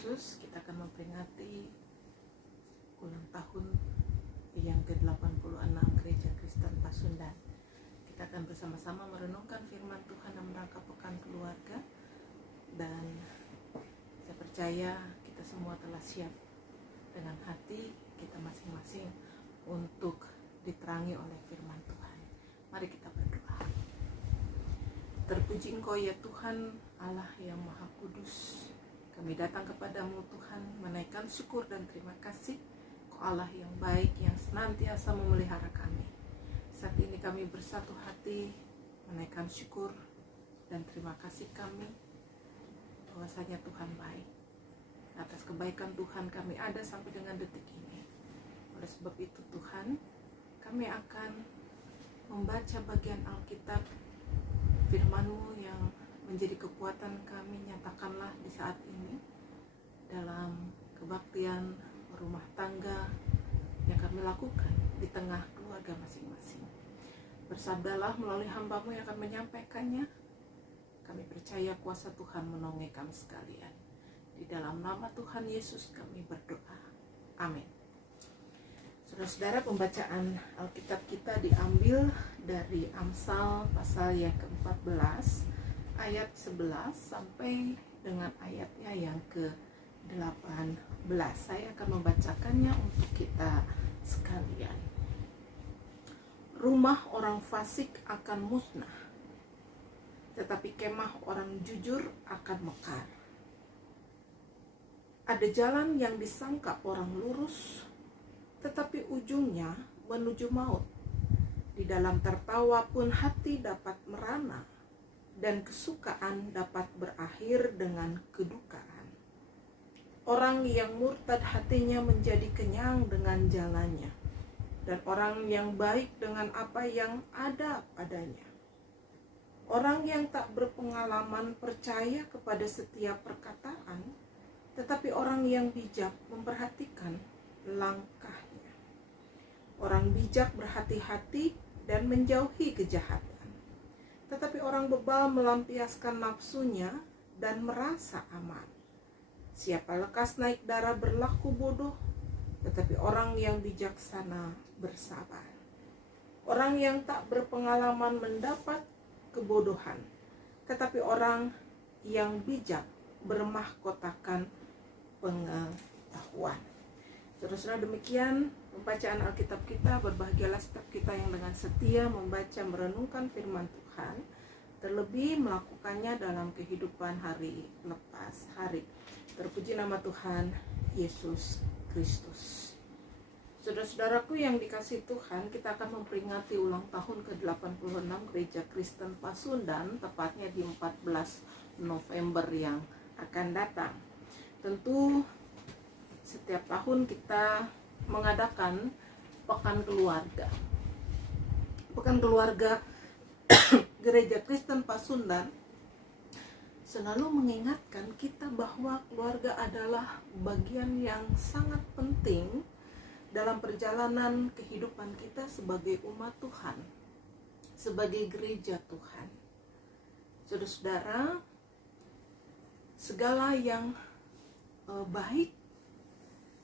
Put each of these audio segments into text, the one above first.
Yesus, kita akan memperingati ulang tahun yang ke-86 Gereja Kristen Pasundan. Kita akan bersama-sama merenungkan firman Tuhan dalam rangka Pekan Keluarga, dan saya percaya kita semua telah siap dengan hati kita masing-masing untuk diterangi oleh firman Tuhan. Mari kita berdoa. Terpuji Engkau ya Tuhan, Allah yang Maha Kudus. Kami datang kepadamu Tuhan, menaikkan syukur dan terima kasih. Kau Allah yang baik, yang senantiasa memelihara kami. Saat ini kami bersatu hati, menaikkan syukur dan terima kasih kami, bahwasanya Tuhan baik. Atas kebaikan Tuhan kami ada sampai dengan detik ini. Oleh sebab itu Tuhan, kami akan membaca bagian Alkitab, firman-Mu yang menjadi kekuatan kami. Nyatakanlah di saat ini dalam kebaktian rumah tangga yang kami lakukan di tengah keluarga masing-masing. Bersabdalah melalui hamba-Mu yang akan menyampaikannya. Kami percaya kuasa Tuhan menolong kami sekalian. Di dalam nama Tuhan Yesus kami berdoa. Amin. Saudara-saudara, pembacaan Alkitab kita diambil dari Amsal pasal yang ke-14 ayat 11 sampai dengan ayatnya yang ke-18. Saya akan membacakannya untuk kita sekalian. Rumah orang fasik akan musnah, tetapi kemah orang jujur akan mekar. Ada jalan yang disangka orang lurus, tetapi ujungnya menuju maut. Di dalam tertawa pun hati dapat merana, dan kesukaan dapat berakhir dengan kedukaan. Orang yang murtad hatinya menjadi kenyang dengan jalannya, dan orang yang baik dengan apa yang ada padanya. Orang yang tak berpengalaman percaya kepada setiap perkataan, tetapi orang yang bijak memperhatikan langkahnya. Orang bijak berhati-hati dan menjauhi kejahatan, tetapi orang bebal melampiaskan nafsunya dan merasa aman. Siapa lekas naik darah berlaku bodoh, tetapi orang yang bijaksana bersabar. Orang yang tak berpengalaman mendapat kebodohan, tetapi orang yang bijak bermahkotakan pengetahuan. Saudara-saudara, demikian pembacaan Alkitab kita. Berbahagialah setiap kita yang dengan setia membaca merenungkan firman Tuhan, terlebih melakukannya dalam kehidupan hari lepas hari. Terpuji nama Tuhan Yesus Kristus. Saudara-saudaraku yang dikasihi Tuhan, kita akan memperingati ulang tahun ke-86 Gereja Kristen Pasundan, tepatnya di 14 November yang akan datang. Tentu setiap tahun kita mengadakan Pekan Keluarga. Pekan Keluarga Gereja Kristen Pasundan selalu mengingatkan kita bahwa keluarga adalah bagian yang sangat penting dalam perjalanan kehidupan kita sebagai umat Tuhan, sebagai gereja Tuhan. Saudara-saudara, segala yang baik,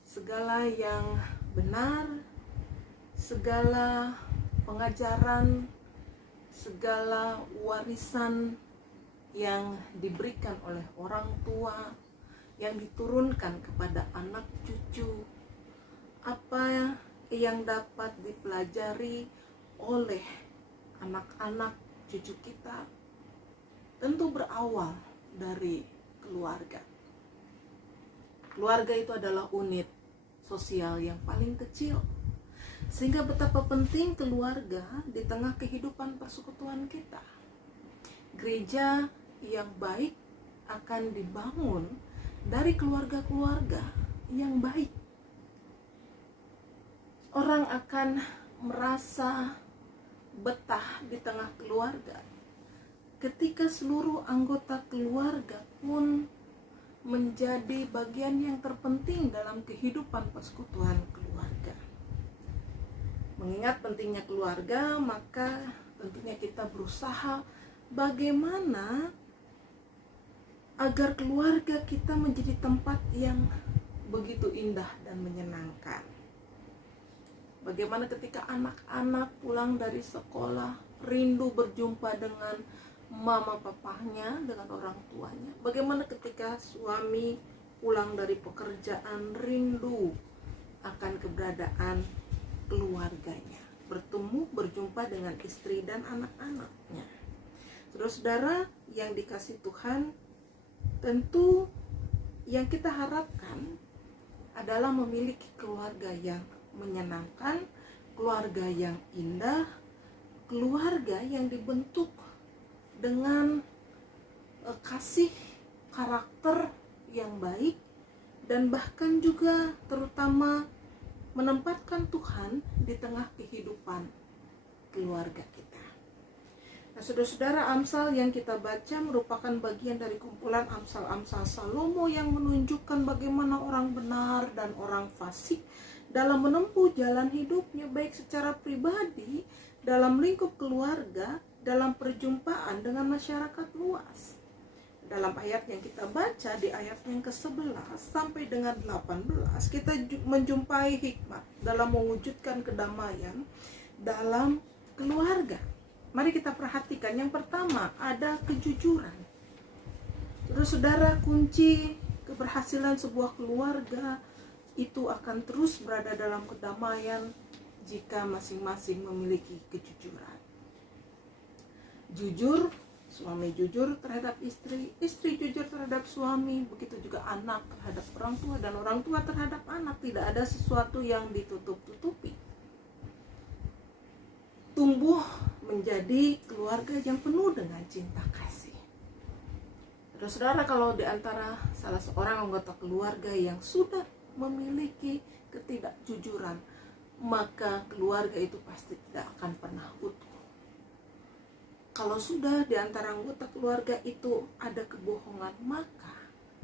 segala yang benar, segala pengajaran, segala warisan yang diberikan oleh orang tua, yang diturunkan kepada anak cucu, apa yang dapat dipelajari oleh anak-anak cucu kita, tentu berawal dari keluarga. Keluarga itu adalah unit sosial yang paling kecil, sehingga betapa penting keluarga di tengah kehidupan persekutuan kita. Gereja yang baik akan dibangun dari keluarga-keluarga yang baik. Orang akan merasa betah di tengah keluarga ketika seluruh anggota keluarga pun menjadi bagian yang terpenting dalam kehidupan persekutuan keluarga. Mengingat pentingnya keluarga, maka tentunya kita berusaha bagaimana agar keluarga kita menjadi tempat yang begitu indah dan menyenangkan. Bagaimana ketika anak-anak pulang dari sekolah rindu berjumpa dengan mama papahnya, dengan orang tuanya. Bagaimana ketika suami pulang dari pekerjaan rindu akan keberadaan keluarganya, berjumpa dengan istri dan anak-anaknya. Saudara-saudara yang dikasihi Tuhan, tentu yang kita harapkan adalah memiliki keluarga yang menyenangkan, keluarga yang indah, keluarga yang dibentuk dengan kasih karakter yang baik, dan bahkan juga terutama menempatkan Tuhan di tengah kehidupan keluarga kita. Nah, saudara-saudara, Amsal yang kita baca merupakan bagian dari kumpulan Amsal-Amsal Salomo yang menunjukkan bagaimana orang benar dan orang fasik dalam menempuh jalan hidupnya, baik secara pribadi, dalam lingkup keluarga, dalam perjumpaan dengan masyarakat luas. Dalam ayat yang kita baca, di ayat yang ke-11 sampai dengan 18, kita menjumpai hikmat dalam mewujudkan kedamaian dalam keluarga. Mari kita perhatikan. Yang pertama, ada kejujuran. Saudara, kunci keberhasilan sebuah keluarga itu akan terus berada dalam kedamaian jika masing-masing memiliki kejujuran. Jujur, suami jujur terhadap istri, istri jujur terhadap suami, begitu juga anak terhadap orang tua, dan orang tua terhadap anak. Tidak ada sesuatu yang ditutup-tutupi. Tumbuh menjadi keluarga yang penuh dengan cinta kasih. Saudara, kalau di antara salah seorang anggota keluarga yang sudah memiliki ketidakjujuran, maka keluarga itu pasti tidak akan pernah utuh. Kalau sudah di antara anggota keluarga itu ada kebohongan, maka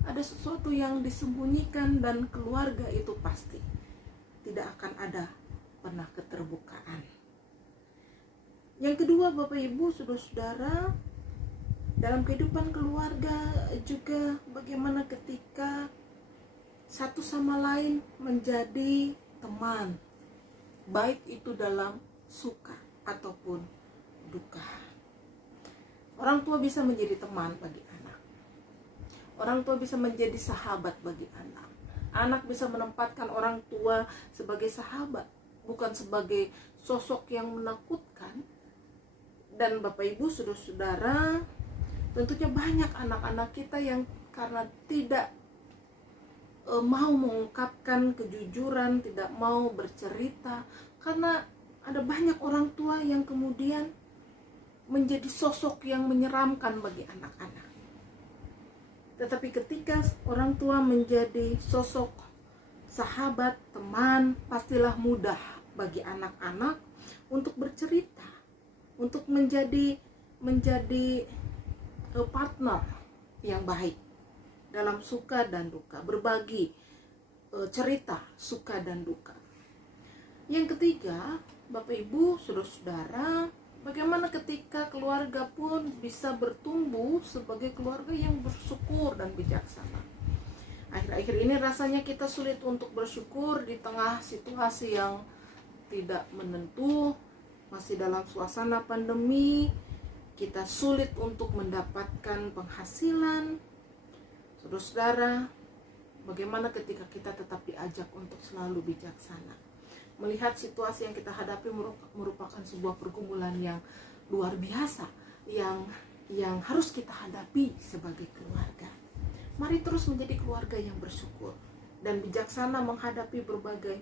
ada sesuatu yang disembunyikan, dan keluarga itu pasti tidak akan ada pernah keterbukaan. Yang kedua, Bapak Ibu, saudara-saudara, dalam kehidupan keluarga juga bagaimana ketika satu sama lain menjadi teman, baik itu dalam suka ataupun duka. Orang tua bisa menjadi teman bagi anak. Orang tua bisa menjadi sahabat bagi anak. Anak bisa menempatkan orang tua sebagai sahabat, bukan sebagai sosok yang menakutkan. Dan Bapak Ibu, saudara-saudara, tentunya banyak anak-anak kita yang karena tidak mau mengungkapkan kejujuran, tidak mau bercerita, karena ada banyak orang tua yang kemudian menjadi sosok yang menyeramkan bagi anak-anak. Tetapi ketika orang tua menjadi sosok sahabat, teman, pastilah mudah bagi anak-anak untuk bercerita, untuk menjadi partner yang baik dalam suka dan duka, berbagi cerita suka dan duka. Yang ketiga, Bapak Ibu, saudara-saudara, bagaimana ketika keluarga pun bisa bertumbuh sebagai keluarga yang bersyukur dan bijaksana. Akhir-akhir ini rasanya kita sulit untuk bersyukur di tengah situasi yang tidak menentu, masih dalam suasana pandemi, kita sulit untuk mendapatkan penghasilan. Saudara-saudara, bagaimana ketika kita tetap diajak untuk selalu bijaksana? Melihat situasi yang kita hadapi merupakan sebuah pergumulan yang luar biasa, yang harus kita hadapi sebagai keluarga. Mari terus menjadi keluarga yang bersyukur dan bijaksana menghadapi berbagai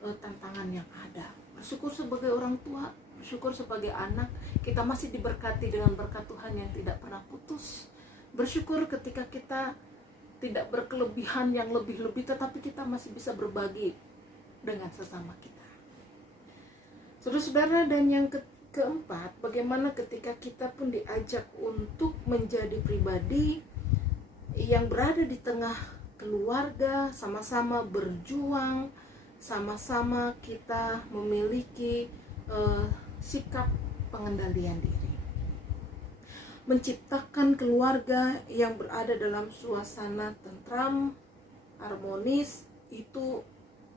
tantangan yang ada. Bersyukur sebagai orang tua, bersyukur sebagai anak, kita masih diberkati dengan berkat Tuhan yang tidak pernah putus. Bersyukur ketika kita tidak berkelebihan yang lebih-lebih, tetapi kita masih bisa berbagi dengan sesama kita. Saudara-saudara, dan yang keempat, bagaimana ketika kita pun diajak untuk menjadi pribadi yang berada di tengah keluarga, sama-sama berjuang, sama-sama kita memiliki sikap pengendalian diri. menciptakan keluarga yang berada dalam suasana tentram, harmonis, itu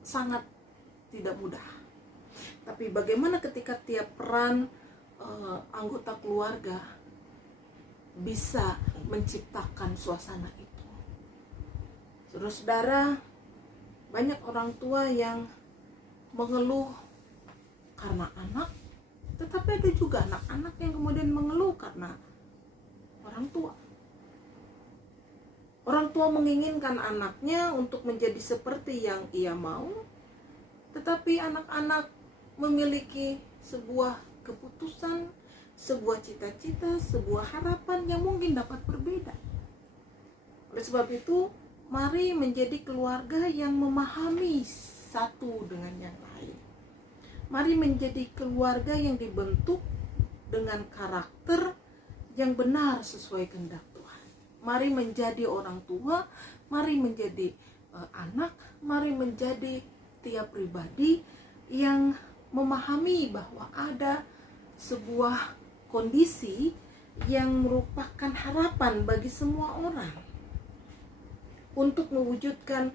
sangat tidak mudah. Tapi bagaimana ketika tiap peran anggota keluarga bisa menciptakan suasana itu. Saudara-saudara, banyak orang tua yang mengeluh karena anak, tetapi ada juga anak-anak yang kemudian mengeluh karena orang tua. Orang tua menginginkan anaknya untuk menjadi seperti yang ia mau, tetapi anak-anak memiliki sebuah keputusan, sebuah cita-cita, sebuah harapan yang mungkin dapat berbeda. Oleh sebab itu, mari menjadi keluarga yang memahami satu dengan yang lain. Mari menjadi keluarga yang dibentuk dengan karakter yang benar sesuai kehendak Tuhan. Mari menjadi orang tua, mari menjadi anak, mari menjadi tiap pribadi yang memahami bahwa ada sebuah kondisi yang merupakan harapan bagi semua orang untuk mewujudkan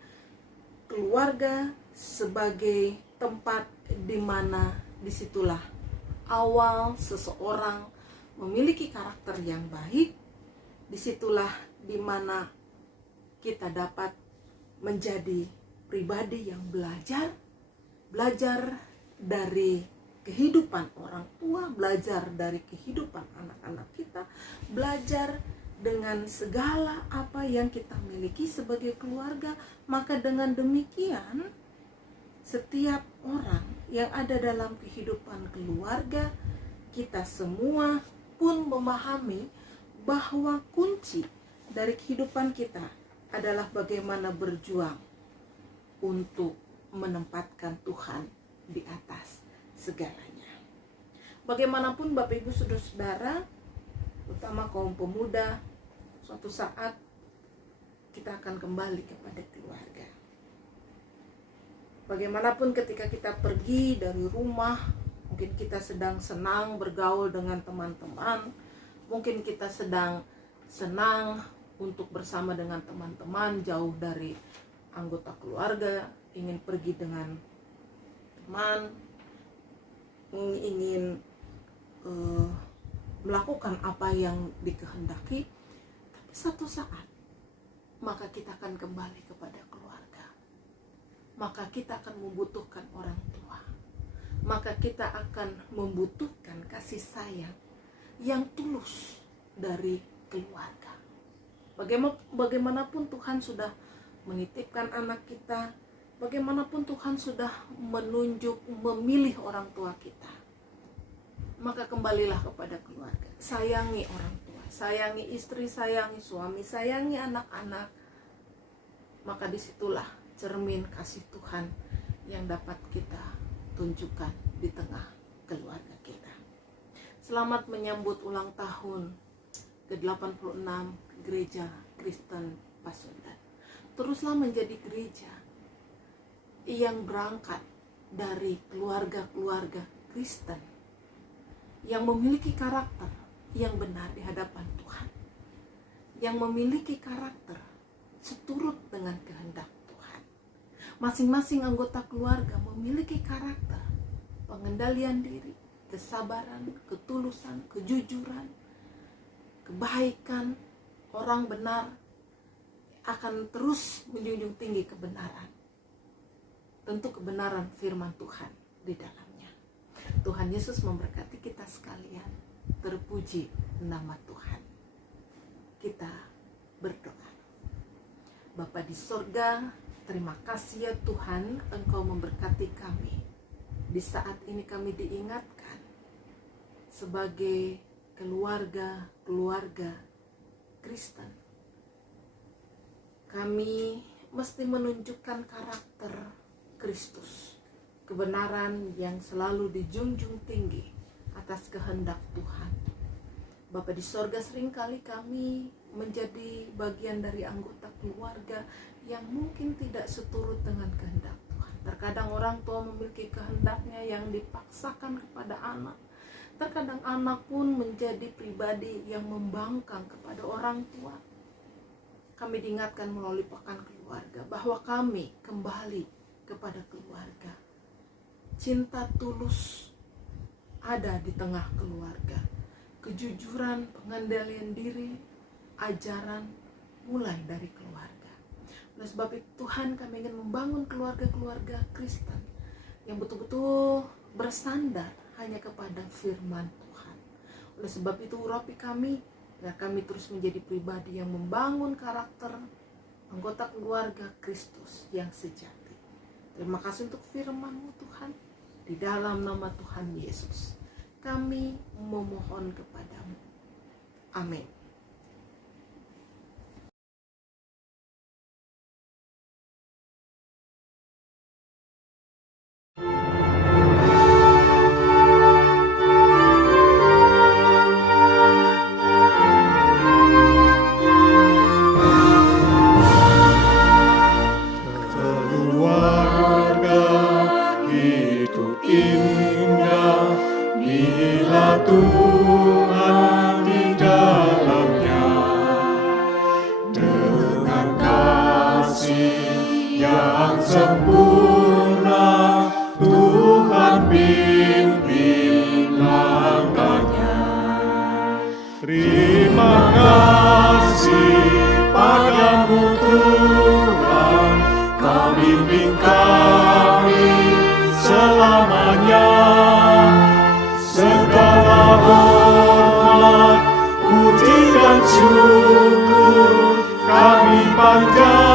keluarga sebagai tempat di mana disitulah awal seseorang memiliki karakter yang baik. Disitulah di mana kita dapat menjadi pribadi yang belajar dari kehidupan orang tua, belajar dari kehidupan anak-anak kita, belajar dengan segala apa yang kita miliki sebagai keluarga. Maka dengan demikian, setiap orang yang ada dalam kehidupan keluarga, kita semua pun memahami bahwa kunci dari kehidupan kita adalah bagaimana berjuang untuk menempatkan Tuhan di atas segalanya. Bagaimanapun Bapak Ibu Saudara-saudara, terutama kaum pemuda, suatu saat kita akan kembali kepada keluarga. Bagaimanapun ketika kita pergi dari rumah, mungkin kita sedang senang bergaul dengan teman-teman, mungkin kita sedang senang untuk bersama dengan teman-teman jauh dari anggota keluarga, ingin pergi dengan teman, ingin melakukan apa yang dikehendaki. Tapi satu saat maka kita akan kembali kepada keluarga, maka kita akan membutuhkan orang tua, maka kita akan membutuhkan kasih sayang yang tulus dari keluarga. Bagaimanapun Tuhan sudah menitipkan anak kita, bagaimanapun Tuhan sudah menunjuk, memilih orang tua kita, maka kembalilah kepada keluarga. Sayangi orang tua, sayangi istri, sayangi suami, sayangi anak-anak. Maka disitulah cermin kasih Tuhan yang dapat kita tunjukkan di tengah keluarga kita. Selamat menyambut ulang tahun ke-86 Gereja Kristen Pasundan. Teruslah menjadi gereja yang berangkat dari keluarga-keluarga Kristen yang memiliki karakter yang benar di hadapan Tuhan, yang memiliki karakter seturut dengan kehendak Tuhan. Masing-masing anggota keluarga memiliki karakter pengendalian diri, kesabaran, ketulusan, kejujuran, kebaikan. Orang benar akan terus menjunjung tinggi kebenaran, tentu kebenaran firman Tuhan di dalamnya. Tuhan Yesus memberkati kita sekalian. Terpuji nama Tuhan. Kita berdoa. Bapa di sorga, terima kasih ya Tuhan, Engkau memberkati kami. Di saat ini kami diingatkan sebagai keluarga Kristen. Kami mesti menunjukkan karakter Kristus, kebenaran yang selalu dijunjung tinggi atas kehendak Tuhan. Bapa di sorga, seringkali kami menjadi bagian dari anggota keluarga yang mungkin tidak seturut dengan kehendak Tuhan. Terkadang orang tua memiliki kehendaknya yang dipaksakan kepada anak, Terkadang anak pun menjadi pribadi yang membangkang kepada orang tua. Kami diingatkan melalui pekan keluarga bahwa kami kembali kepada keluarga. Cinta tulus ada di tengah keluarga. Kejujuran, pengendalian diri, ajaran mulai dari keluarga. Oleh sebab itu Tuhan, kami ingin membangun keluarga-keluarga Kristen yang betul-betul bersandar hanya kepada firman Tuhan. Oleh sebab itu urapi kami, agar kami terus menjadi pribadi yang membangun karakter anggota keluarga Kristus yang sejati. Terima kasih untuk firman-Mu Tuhan. Di dalam nama Tuhan Yesus kami memohon kepadamu. Amin. Tuhan di dalamnya, dengan kasih yang sempurna Tuhan pimpin langkahnya. Terima kasih padamu Tuhan, Kau bimbing kami selamanya. Segala hormat, puji dan syukur kami panjatkan